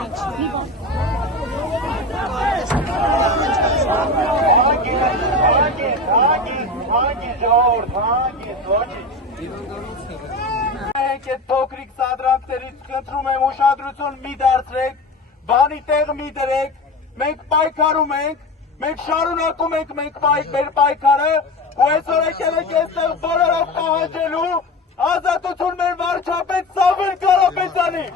Այդ փոքրիկ սադրանքներից խնդրում եմ ուշադրություն մի դարձրեք, բանի տեղ մի դրեք, մենք պայքարում ենք, մենք շարունակում ենք մեր պայքարը, ու այսօր եկել եք այստեղ բոլորով պահանջելու ազատություն մեր վարչապետ Սամվել Կարապետյանի։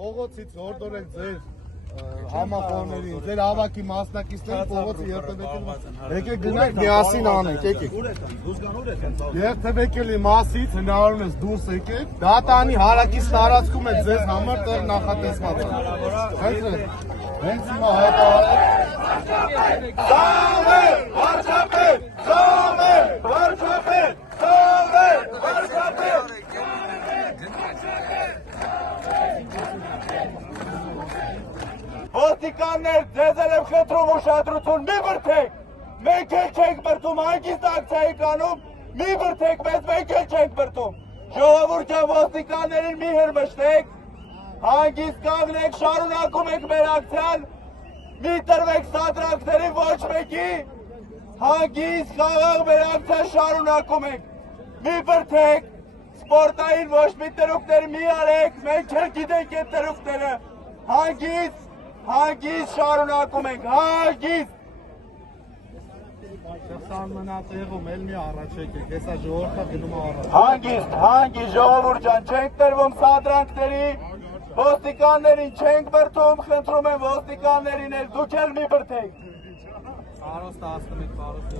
Փողոցից հորդորել ձեր համախոհներին, ձեր հավաքի մասնակիցներին փողոցը երթևեկելի գնանք միասին անենք, եկեք։ Երթևեկելի մասից հնարավորինս դուրս եկեք, դատանի հարակից տարածքում է ձեզ համար տեղ նախատեսված։ Խնդրեմ, հենց հիմա հայտարարեք։ Սամվել վարչապետ, Սամվել վարչապետ, Սամվել վարչապետ։ Ոստիկաններ, ձեզ եմ խնդրում ուշադրություն, մի բրդեք, մենք էլ չենք բրդում, հանգիստ ակցիա եք անում, մի բրդեք մեզ, մենք էլ չենք բրդում, ժողովուրդ ջան, ոստիկաններին մի հրմշտեք, հանգիստ կանգնեք, շարունակում եք մեր ակցիան, մի տրվեք սադրանքների ոչ մեկի, հանգիստ խաղաղ մեր ակցիան շարունակում ենք, մի բրդեք, սպորտային ոչ մի տրուկներ մի արեք, մենք չենք գիտենք այդ տրուկները, հանգիստ շարունակում ենք, հանգիստ։ Սան մնացեղում էլ մի առաջ եկեք, հեսա ժողորդա գնում առաջ։ Հանգիստ, ժողովուրդ ջան, չենք տրվում սադրանքների, ոստիկաններին չենք բրդում, խնդրում եմ ոստիկաններին էլ դուք էլ մի բրդեք։ Արոստ 11, Արոստ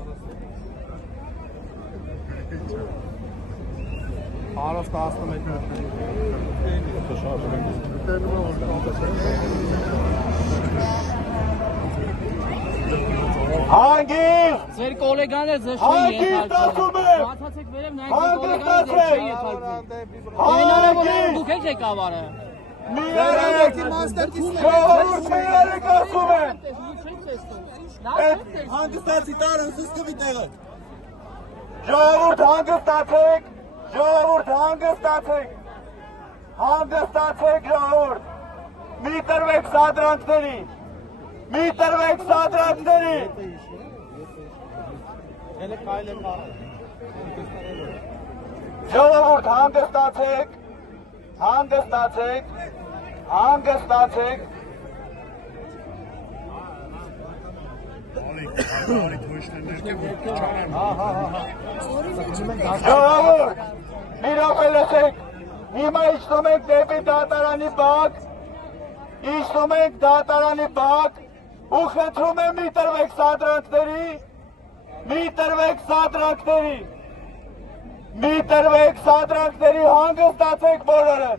Հանգիստ։ Ձեր կոլեգաները ձեզ չէին եթալցում։ Բացացեք վերև նայեք ձեր կոլեգաները ձեզ չէին եթալցում։ Հնարավոր դուք եք ղեկավարը։ Մի արեք ժողովուրդ մի արեք ասում եմ։ Հանգստացի տարան զսկվի տեղը։ Ժողովուրդ հանգստացեք, ժողովուրդ հանգստացեք, հանգստացեք ժողովուրդ, մի տրվեք սադրանքների, մի տրվեք սադրանքների։ Ժողովուրդ հանգստացեք, հանգստացեք, հանգստացեք։ Ժողովուրդ, մի րոպե լսեք, հիմա իջնում ենք դեպի դատարանի բակ, իջնում ենք դատարանի բակ ու խնդրում եմ մի տրվեք սադրանքների, մի տրվեք սադրանքների, մի տրվեք սադրանքների, հանգստացեք բոլորը։